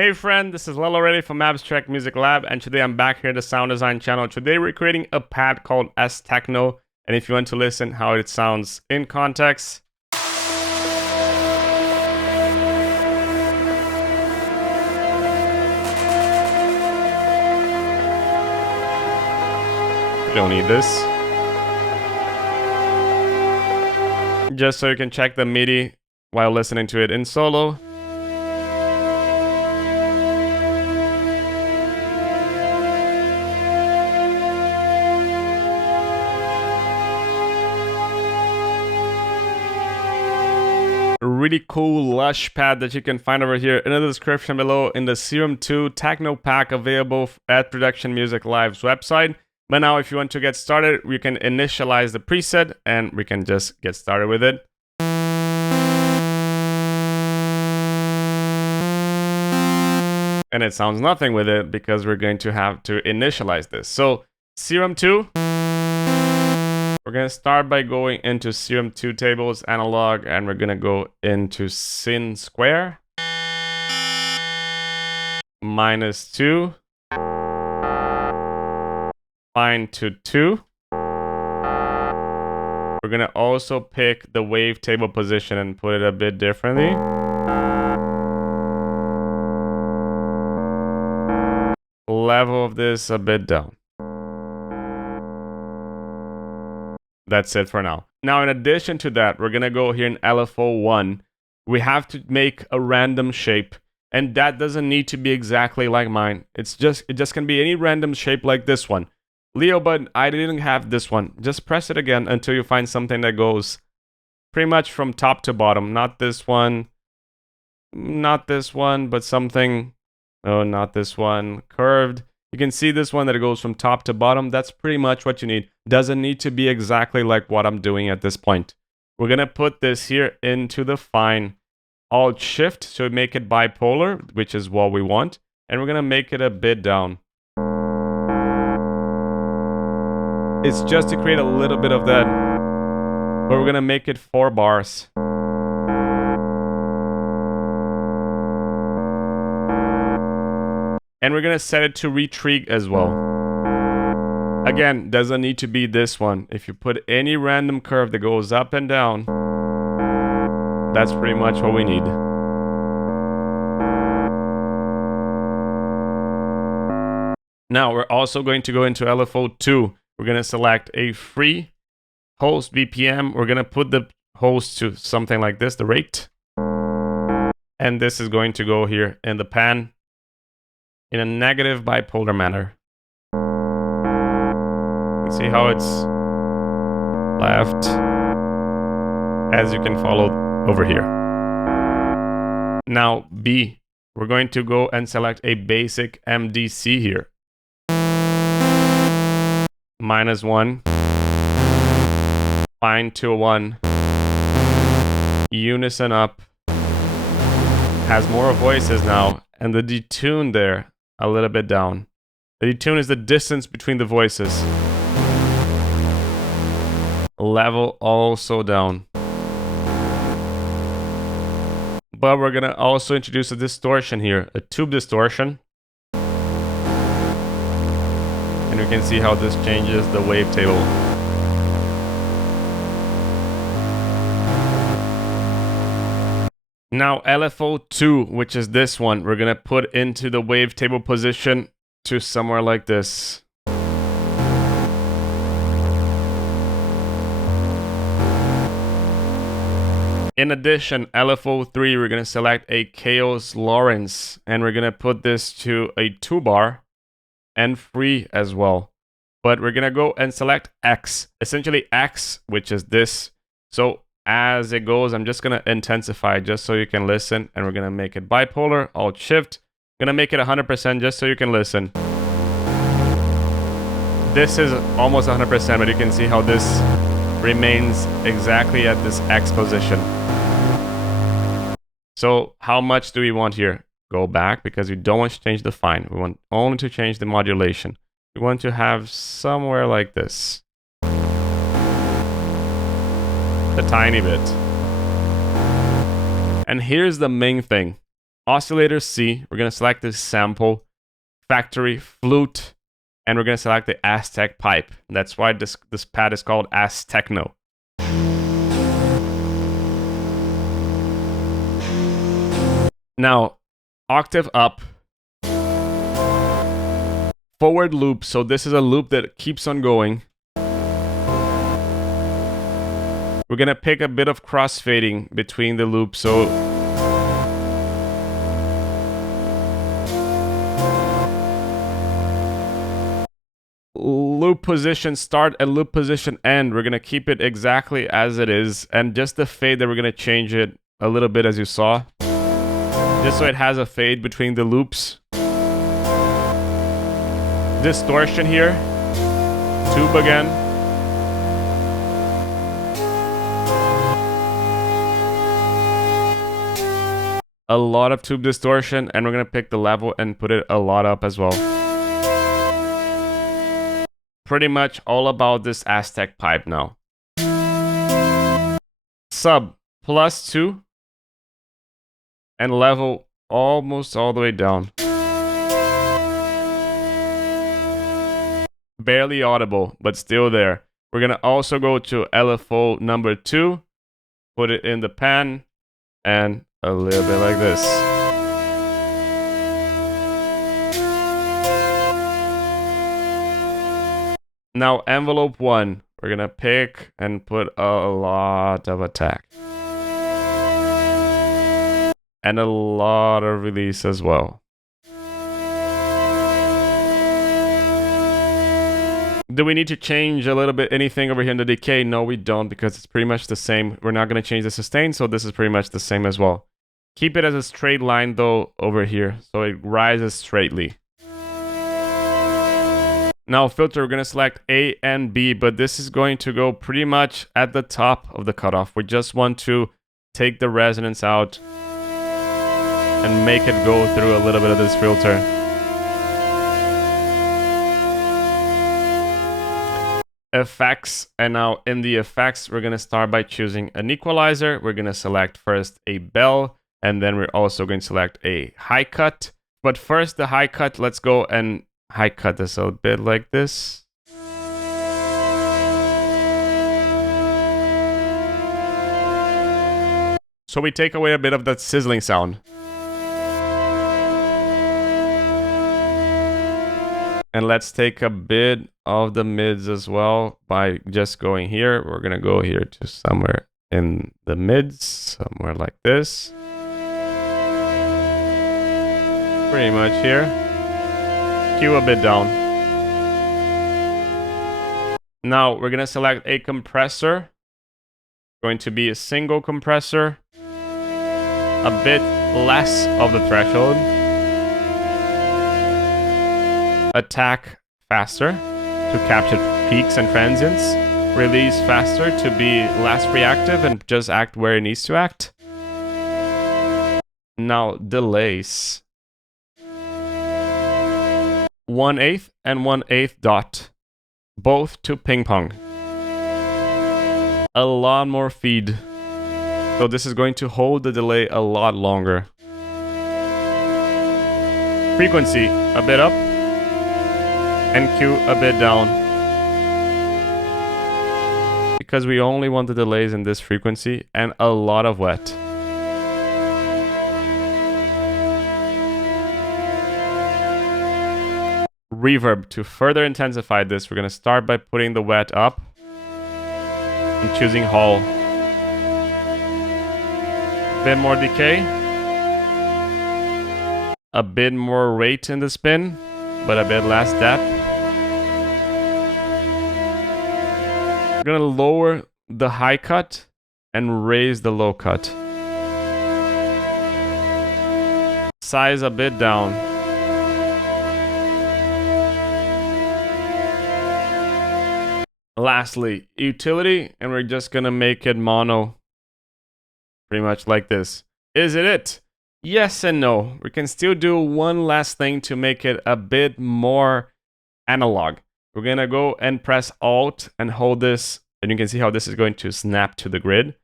Hey friend, this is Leo Lauretti from Abstract Music Lab, and today I'm back here at the sound design channel. Today we're creating a pad called Techno, and if you want to listen how it sounds in context, you don't need this. Just so you can check the MIDI while listening to it in solo. Really cool lush pad that you can find over here in the description below in the Serum 2 Techno pack available at Production Music Live's website. But now if you want to get started, we can initialize the preset and we can just get started with it. And it sounds nothing with it because we're going to have to initialize this. So Serum 2. We're going to start by going into Serum 2 tables, analog, and we're going to go into Synth square. -2. Fine to 2. We're going to also pick the wavetable position and put it a bit differently. Level of this a bit down. That's it for now. Now, in addition to that, we're going to go here in LFO 1. We have to make a random shape. And that doesn't need to be exactly like mine. It just can be any random shape like this one. Leo, but I didn't have this one. Just press it again until you find something that goes pretty much from top to bottom. Not this one. Not this one, but something... Oh, not this one. Curved. You can see this one that it goes from top to bottom. That's pretty much what you need. Doesn't need to be exactly like what I'm doing at this point. We're going to put this here into the fine. Alt-Shift to make it bipolar, which is what we want. And we're going to make it a bit down. It's just to create a little bit of that. But we're going to make it 4 bars. And we're going to set it to retrig as well. Again, doesn't need to be this one. If you put any random curve that goes up and down, that's pretty much what we need. Now, we're also going to go into LFO 2. We're going to select a free host BPM. We're going to put the host to something like this, the rate. And this is going to go here in the pan in a negative bipolar manner. You see how it's left, as you can follow over here. Now B, we're going to go and select a basic MDC here. -1, fine to 1, unison up, has more voices now, and the detune there a little bit down. The detune is the distance between the voices. Level also down. But we're gonna also introduce a distortion here, a tube distortion. And we can see how this changes the wavetable. Now LFO 2, which is this one, we're gonna put into the wavetable position to somewhere like this. In addition, LFO 3, we're gonna select a Chaos Lawrence, and we're gonna put this to a 2 bar and free as well. But we're gonna go and select X, essentially X, which is this. So as it goes, I'm just going to intensify just so you can listen, and we're going to make it bipolar, Alt-Shift. I'm going to make it 100% just so you can listen. This is almost 100%, but you can see how this remains exactly at this X position. So how much do we want here? Go back, because we don't want to change the fine. We want only to change the modulation. We want to have somewhere like this. A tiny bit. And here's the main thing. Oscillator C, we're going to select the sample, factory, flute, and we're going to select the Aztec pipe. That's why this pad is called Techno. Now, octave up, forward loop, so this is a loop that keeps on going. We're gonna pick a bit of crossfading between the loops, so loop position start and loop position end, we're gonna keep it exactly as it is, and just the fade that we're gonna change it a little bit, as you saw, just so it has a fade between the loops. Distortion here, tube again. A lot of tube distortion, and we're gonna pick the level and put it a lot up as well. Pretty much all about this Aztec pipe now. Sub +2 and level almost all the way down. Barely audible, but still there. We're gonna also go to LFO number 2, put it in the pan, and a little bit like this. Now envelope 1, we're gonna pick and put a lot of attack. And a lot of release as well. Do we need to change a little bit anything over here in the decay? No, we don't, because it's pretty much the same. We're not going to change the sustain, so this is pretty much the same as well. Keep it as a straight line though over here, so it rises straightly. Now filter, we're going to select A and B, but this is going to go pretty much at the top of the cutoff. We just want to take the resonance out and make it go through a little bit of this filter. Effects, and now in the effects, we're going to start by choosing an equalizer. We're going to select first a bell, and then we're also going to select a high cut. But first the high cut, let's go and high cut this a bit like this. So we take away a bit of that sizzling sound. And let's take a bit of the mids as well by just going here. We're going to go here to somewhere in the mids, somewhere like this. Pretty much here. Cue a bit down. Now we're going to select a compressor. Going to be a single compressor. A bit less of the threshold. Attack faster to capture peaks and transients. Release faster to be less reactive and just act where it needs to act. Now delays. 1/8 and 1/8 dot. Both to ping pong. A lot more feed. So this is going to hold the delay a lot longer. Frequency a bit up. And Q a bit down. Because we only want the delays in this frequency and a lot of wet. Reverb. To further intensify this, we're going to start by putting the wet up and choosing Hall. Bit more decay. A bit more rate in the spin, but a bit less depth. We're going to lower the high cut and raise the low cut. Size a bit down. Lastly, utility, and we're just going to make it mono. Pretty much like this. Is it? Yes and no. We can still do one last thing to make it a bit more analog. We're going to go and press Alt and hold this, and you can see how this is going to snap to the grid.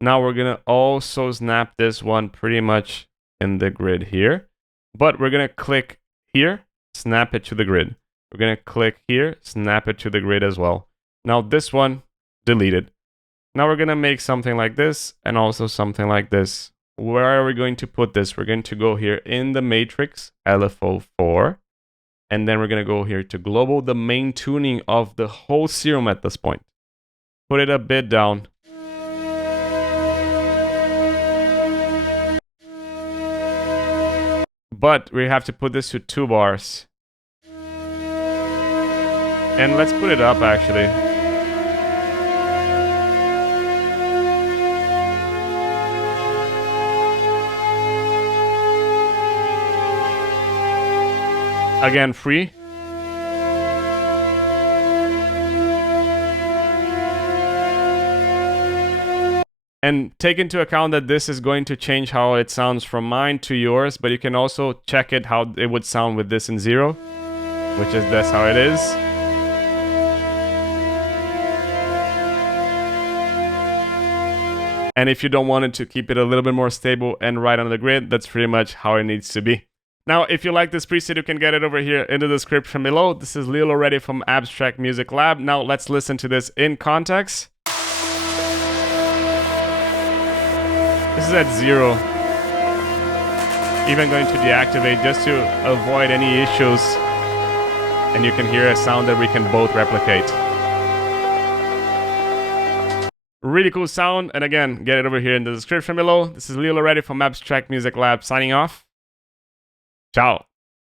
Now we're going to also snap this one pretty much in the grid here. But we're going to click here, snap it to the grid. We're going to click here, snap it to the grid as well. Now this one, deleted. Now we're going to make something like this and also something like this. Where are we going to put this? We're going to go here in the matrix, LFO 4. And then we're going to go here to global, the main tuning of the whole serum at this point. Put it a bit down. But we have to put this to 2 bars. And let's put it up actually. Again, free. And take into account that this is going to change how it sounds from mine to yours, but you can also check it how it would sound with this in 0, which is that's how it is. And if you don't want it to keep it a little bit more stable and right on the grid, that's pretty much how it needs to be. Now, if you like this preset, you can get it over here in the description below. This is Leo Lauretti from Abstract Music Lab. Now, let's listen to this in context. This is at 0. Even going to deactivate just to avoid any issues. And you can hear a sound that we can both replicate. Really cool sound. And again, get it over here in the description below. This is Leo Lauretti from Abstract Music Lab signing off. Ciao.